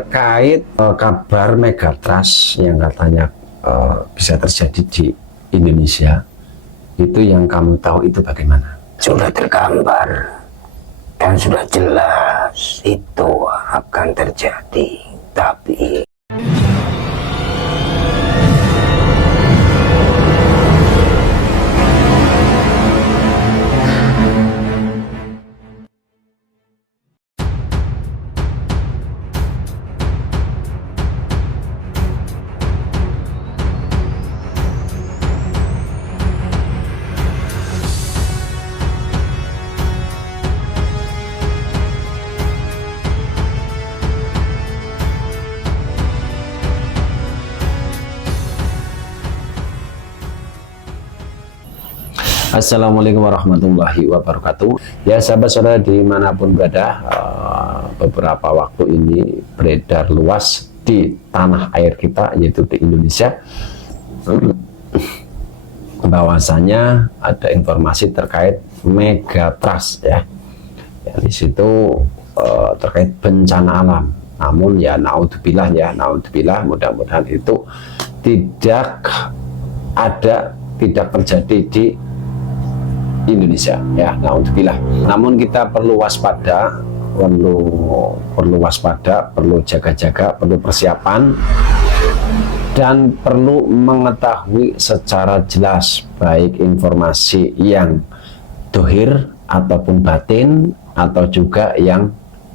Terkait kabar Megatrust yang katanya bisa terjadi di Indonesia, itu yang kamu tahu itu bagaimana? Sudah tergambar dan sudah jelas itu akan terjadi, tapi Assalamualaikum warahmatullahi wabarakatuh. Ya sahabat saudara dimanapun berada, beberapa waktu ini beredar luas di tanah air kita, yaitu di Indonesia, bahwasanya ada informasi terkait Megatrust ya. Di situ terkait bencana alam. Namun ya naudzubillah, mudah-mudahan itu tidak terjadi di Indonesia ya, naudzubillah. Namun kita perlu waspada, perlu jaga-jaga, perlu persiapan, dan perlu mengetahui secara jelas baik informasi yang dohir ataupun batin atau juga yang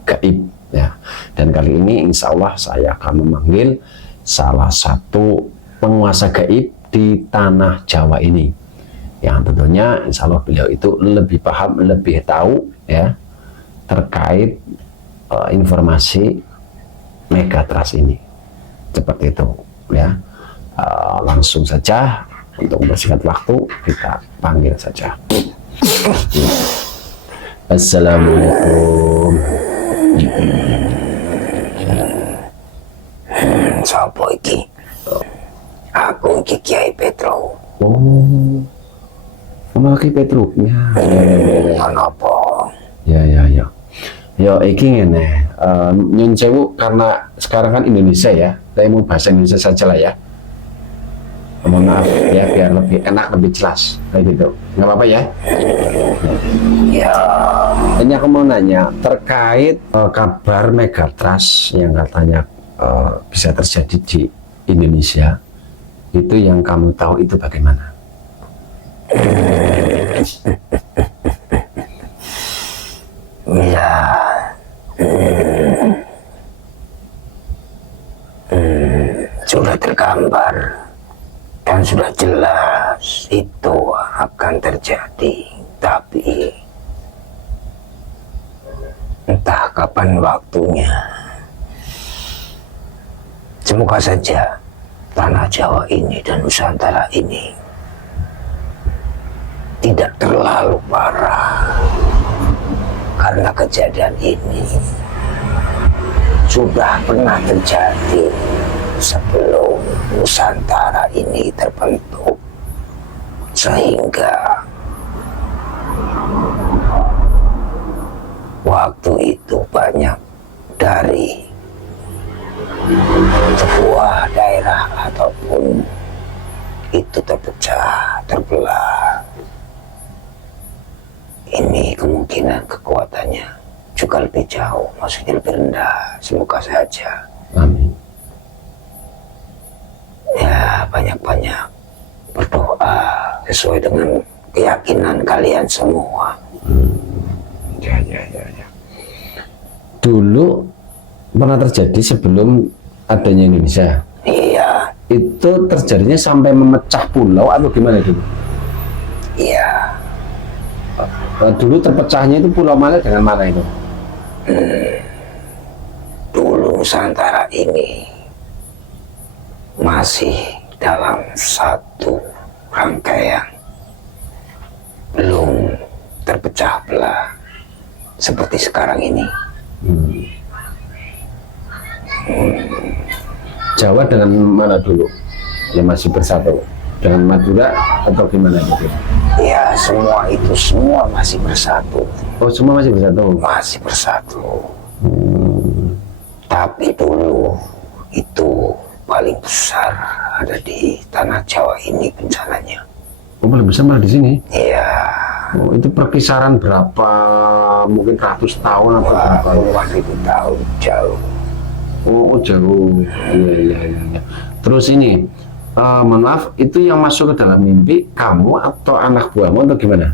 gaib ya. Dan kali ini insya Allah saya akan memanggil salah satu penguasa gaib di tanah Jawa ini, yang tentunya insya Allah beliau itu lebih paham, lebih tahu ya terkait informasi Megatrust ini. Seperti itu ya. Langsung saja, untuk mempersingkat waktu kita panggil saja. Assalamualaikum. Sopo iki? Aku iki Kiai Petro. Oh, Ki Petro. Ya. Kenapa? Ya. Ya, iki ngene. Nyun sewu, karena sekarang kan Indonesia ya. Saya mau bahasa Indonesia saja lah ya. Mohon maaf ya, biar lebih enak, lebih jelas kayak gitu. Nggak apa-apa ya? Ya, Ini aku mau nanya terkait kabar Megatrust yang katanya bisa terjadi di Indonesia. Itu yang kamu tahu itu bagaimana? ya, sudah tergambar dan sudah jelas itu akan terjadi, tapi entah kapan waktunya. Semoga saja tanah Jawa ini dan Nusantara ini tidak terlalu parah, karena kejadian ini sudah pernah terjadi sebelum Nusantara ini terbentuk, sehingga waktu itu banyak dari sebuah daerah ataupun itu terpecah, terbelah. Ini kemungkinan kekuatannya juga lebih jauh, maksudnya lebih rendah. Semoga saja. Amin. Ya, banyak-banyak berdoa sesuai dengan keyakinan kalian semua. Ya. Dulu pernah terjadi sebelum adanya Indonesia. Iya, Itu terjadinya sampai memecah pulau atau gimana dulu? iya. Dulu terpecahnya itu pulau mana dengan mana itu? Dulu Nusantara ini masih dalam satu rangkaian, belum terpecah belah seperti sekarang ini. Jawa dengan mana dulu? Yang masih bersatu? Dengan Madura atau gimana gitu? Ya, semua masih bersatu. Oh, semua masih bersatu? Masih bersatu. Tapi dulu itu paling besar ada di tanah Jawa ini bencananya. Oh, paling besar malah di sini. Iya. Oh, itu perkisaran berapa? Mungkin ratus tahun atau Wah, berapa? puluhan ribu tahun jauh. Oh, jauh. Iya, iya, iya. Terus ini, mohon maaf, itu yang masuk ke dalam mimpi kamu atau anak buahmu atau gimana?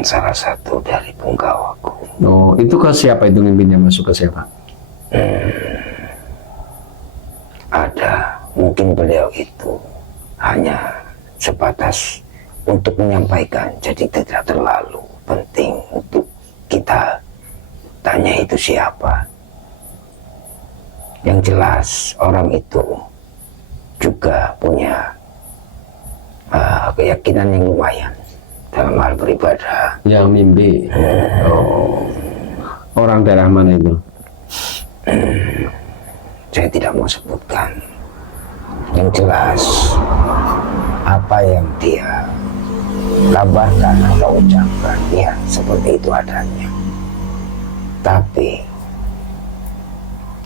Salah satu dari penggawaku. Oh, itu ke siapa itu mimpinya masuk ke siapa? Ada, mungkin beliau itu hanya sebatas untuk menyampaikan, jadi tidak terlalu penting untuk kita tanya itu siapa. Yang jelas orang itu juga punya keyakinan yang lumayan dalam hal beribadah. Yang mimpi. Oh, orang daerah mana itu? Saya tidak mau sebutkan. Yang jelas apa yang dia kabarkan atau ucapkan, ya seperti itu adanya. Tapi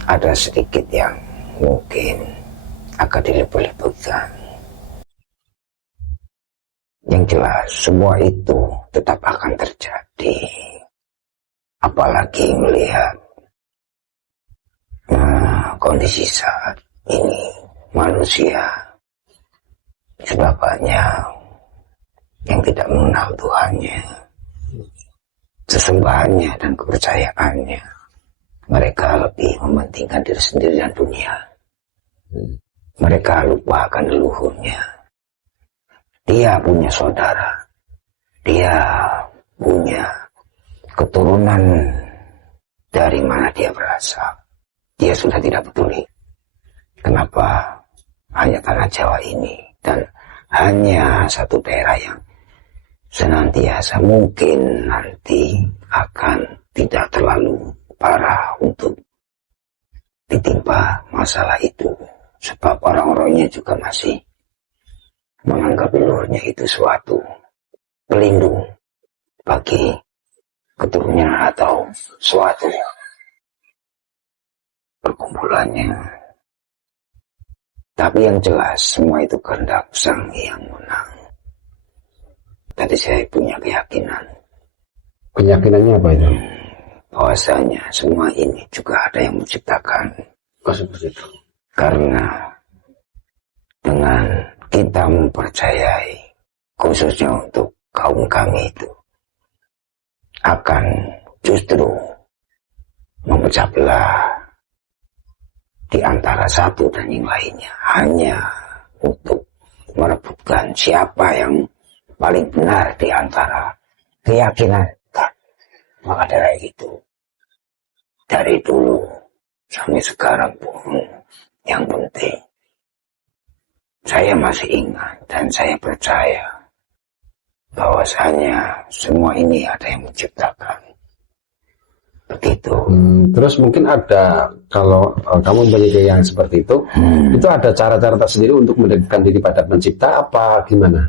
ada sedikit yang mungkin agak dilebih-lebihkan. Yang jelas semua itu tetap akan terjadi. Apalagi melihat kondisi saat ini manusia sudah banyak yang tidak mengenal Tuhannya, sesembahannya dan kepercayaannya. Mereka lebih mementingkan diri sendiri dan dunia. Mereka lupa akan leluhurnya. Dia punya saudara, dia punya keturunan dari mana dia berasal. Dia sudah tidak peduli. Kenapa hanya tanah Jawa ini dan hanya satu daerah yang senantiasa mungkin nanti akan tidak terlalu parah untuk ditimpa masalah itu. Sebab orang-orangnya juga masih menganggap leluhurnya itu suatu pelindung bagi keturunannya atau suatu perkumpulannya. Tapi yang jelas semua itu kehendak Sang Hyang Menang. Tadi saya punya keyakinan. Keyakinannya apa itu? Bahwasanya semua ini juga ada yang menciptakan. Oh, seperti itu. Karena dengan kita mempercayai, khususnya untuk kaum kami itu, akan justru memecah belah di antara satu dan yang lainnya, hanya untuk merebutkan siapa yang paling benar di antara keyakinan. Maka dari itu, dari dulu sampai sekarang pun, yang penting saya masih ingat dan saya percaya bahwasanya semua ini ada yang menciptakan. Begitu. Terus mungkin ada, kalau kamu memiliki yang seperti itu ada cara-cara tersendiri untuk mendekatkan diri pada pencipta apa gimana?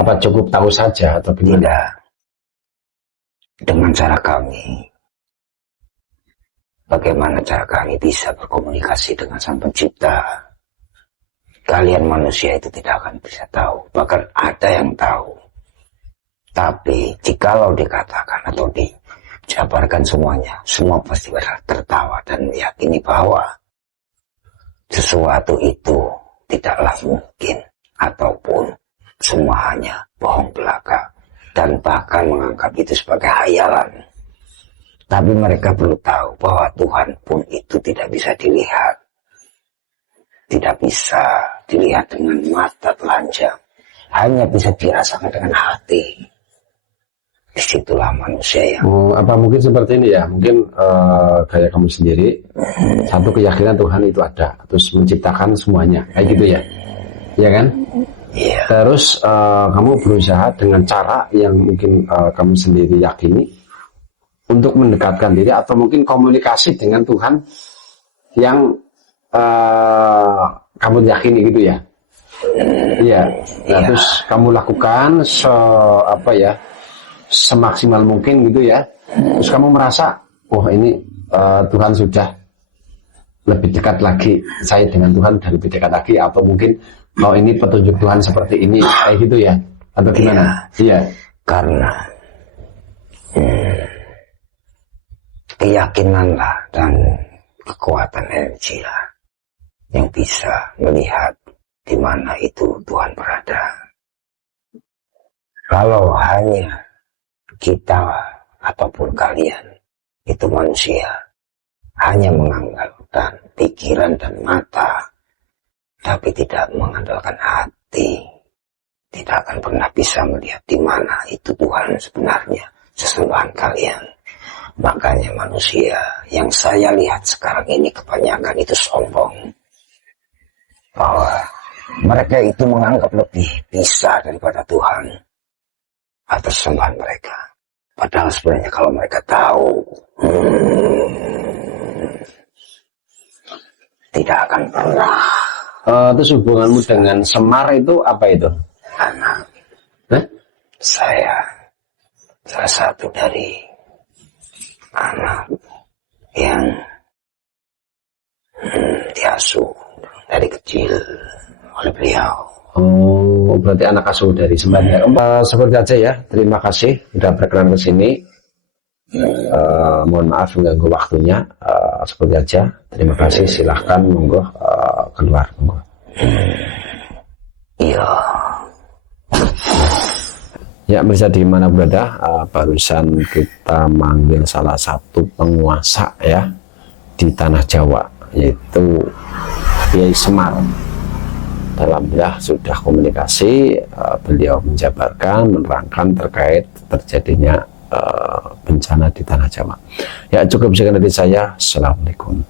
Apa cukup tahu saja atau gimana? Tidak. Dengan cara kami, bagaimana cara kami bisa berkomunikasi dengan Sang Pencipta? Kalian manusia itu tidak akan bisa tahu, bahkan ada yang tahu. Tapi jikalau dikatakan atau dijabarkan semuanya, semua pasti tertawa dan meyakini bahwa sesuatu itu tidaklah mungkin ataupun semua hanya bohong belaka dan bahkan menganggap itu sebagai hayalan. Tapi mereka perlu tahu bahwa Tuhan pun itu tidak bisa dilihat, tidak bisa dilihat dengan mata telanjang, hanya bisa dirasakan dengan hati. Disitulah manusia yang apa mungkin seperti ini ya, mungkin kayak kamu sendiri satu keyakinan Tuhan itu ada, terus menciptakan semuanya kayak gitu ya, ya kan? Iya. Terus kamu berusaha dengan cara yang mungkin kamu sendiri yakini untuk mendekatkan diri atau mungkin komunikasi dengan Tuhan yang kamu yakini gitu ya. Iya. Nah, terus kamu lakukan semaksimal mungkin gitu ya. Terus kamu merasa, oh ini Tuhan sudah lebih dekat lagi saya dengan Tuhan dan lebih dekat lagi, atau mungkin oh ini petunjuk Tuhan seperti ini kayak gitu ya, atau gimana? Iya. Karena keyakinanlah dan kekuatan energi lah yang bisa melihat di mana itu Tuhan berada. Kalau hanya kita ataupun kalian itu manusia hanya mengandalkan pikiran dan mata, tapi tidak mengandalkan hati, tidak akan pernah bisa melihat di mana itu Tuhan sebenarnya sesembahan kalian. Makanya manusia yang saya lihat sekarang ini kebanyakan itu sombong, bahwa mereka itu menganggap lebih bisa daripada Tuhan atas sembahan mereka. Padahal sebenarnya kalau mereka tahu, tidak akan pernah. Terus hubunganmu dengan Semar itu apa itu? Anak, saya salah satu dari anak yang diasuh dari kecil oleh beliau. Oh, berarti anak asuh dari Sembar. Seperti aja ya. Terima kasih sudah berkenan ke sini. Mohon maaf mengganggu waktunya. Seperti aja. Terima kasih. Silahkan monggo keluar. Monggo. Iya. Ya, bisa di mana berada. Barusan kita manggil salah satu penguasa ya di tanah Jawa, yaitu Kiai Semar. Alhamdulillah sudah komunikasi, beliau menjabarkan, menerangkan terkait terjadinya bencana di tanah Jawa. Ya, cukup sekian dari saya. Assalamualaikum.